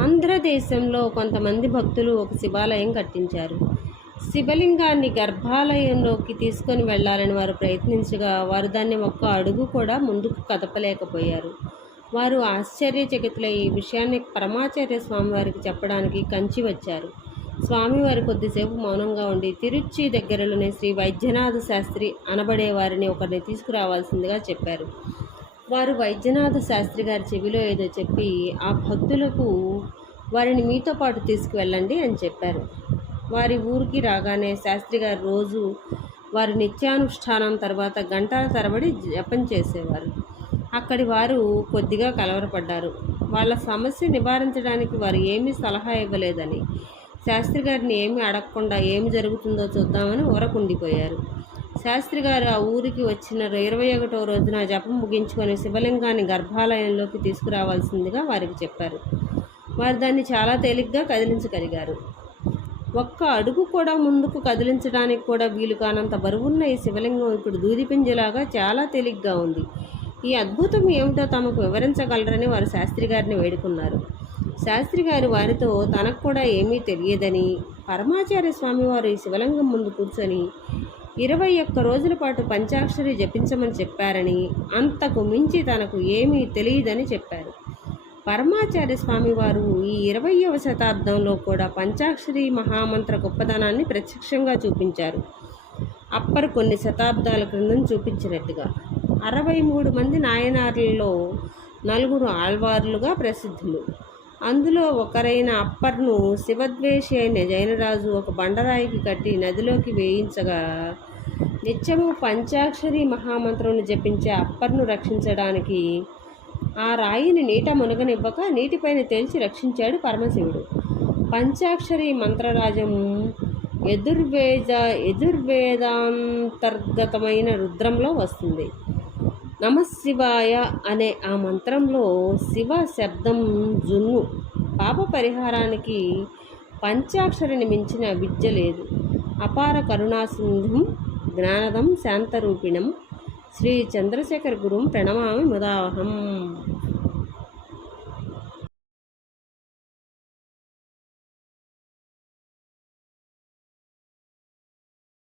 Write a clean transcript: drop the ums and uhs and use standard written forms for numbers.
ఆంధ్రదేశంలో కొంతమంది భక్తులు ఒక శివాలయం కట్టించారు. శివలింగాన్ని గర్భాలయంలోకి తీసుకొని వెళ్లాలని వారు ప్రయత్నించగా వారు దాన్ని ఒక్క అడుగు కూడా ముందుకు కదపలేకపోయారు. వారు ఆశ్చర్యచకితులై ఈ విషయాన్ని పరమాచార్య స్వామివారికి చెప్పడానికి కంచి వచ్చారు. స్వామివారు కొద్దిసేపు మౌనంగా ఉండి తిరుచి దగ్గరలోనే శ్రీ వైద్యనాథ శాస్త్రి అనబడే వారిని ఒకరిని తీసుకురావాల్సిందిగా చెప్పారు. వారు వైద్యనాథ శాస్త్రి గారి చెవిలో ఏదో చెప్పి ఆ భక్తులకు వారిని మీతో పాటు తీసుకువెళ్ళండి అని చెప్పారు. వారి ఊరికి రాగానే శాస్త్రి గారు రోజు వారి నిత్యానుష్ఠానం తర్వాత గంటల తరబడి జపం చేసేవారు. అక్కడి వారు కొద్దిగా కలవరపడ్డారు. వాళ్ళ సమస్య నివారించడానికి వారు ఏమీ సలహా ఇవ్వలేదని, శాస్త్రి గారిని ఏమీ అడగకుండా ఏమి జరుగుతుందో చూద్దామని ఊరకుండిపోయారు. శాస్త్రి గారు ఆ ఊరికి వచ్చిన 21వ రోజున జపం ముగించుకొని శివలింగాన్ని గర్భాలయంలోకి తీసుకురావాల్సిందిగా వారికి చెప్పారు. వారు దాన్ని చాలా తేలిగ్గా కదిలించగలిగారు. ఒక్క అడుగు కూడా ముందుకు కదిలించడానికి కూడా వీలు కానంత బరువున్న ఈ శివలింగం ఇప్పుడు దూదిపింజలాగా చాలా తేలిగ్గా ఉంది. ఈ అద్భుతం ఏమిటో తమకు వివరించగలరని వారు శాస్త్రి గారిని వేడుకున్నారు. శాస్త్రి గారు వారితో తనకు కూడా ఏమీ తెలియదని, పరమాచార్య స్వామివారు ఈ శివలింగం ముందు కూర్చొని 21 రోజుల పాటు పంచాక్షరి జపించమని చెప్పారని, అంతకు మించి తనకు ఏమీ తెలియదని చెప్పారు. పరమాచార్య స్వామివారు ఈ 20వ శతాబ్దంలో కూడా పంచాక్షరి మహామంత్ర గొప్పదనాన్ని ప్రత్యక్షంగా చూపించారు. అప్పరు కొన్ని శతాబ్దాల క్రిందం చూపించినట్టుగా 63 మంది నాయనార్లలో 4 ఆళ్వార్లుగా ప్రసిద్ధులు. అందులో ఒకరైన అప్పర్ను శివద్వేషి అయిన జైనరాజు ఒక బండరాయికి కట్టి నదిలోకి వేయించగా నిత్యము పంచాక్షరి మహామంత్రమును జపించే అప్పర్ను రక్షించడానికి ఆ రాయిని నీట మునగనివ్వక నీటిపైన తేల్చి రక్షించాడు పరమశివుడు. పంచాక్షరి మంత్రరాజం యజుర్వేదాంతర్గతమైన రుద్రంలో వస్తుంది. నమశివాయ అనే ఆ మంత్రంలో శివ శబ్దం జున్ను. పాప పరిహారానికి పంచాక్షరిని మించిన విద్య లేదు. అపార కరుణాసింధుం జ్ఞానదం శాంతరూపిణం శ్రీ చంద్రశేఖర గురుం ప్రణమామి ముదావహం.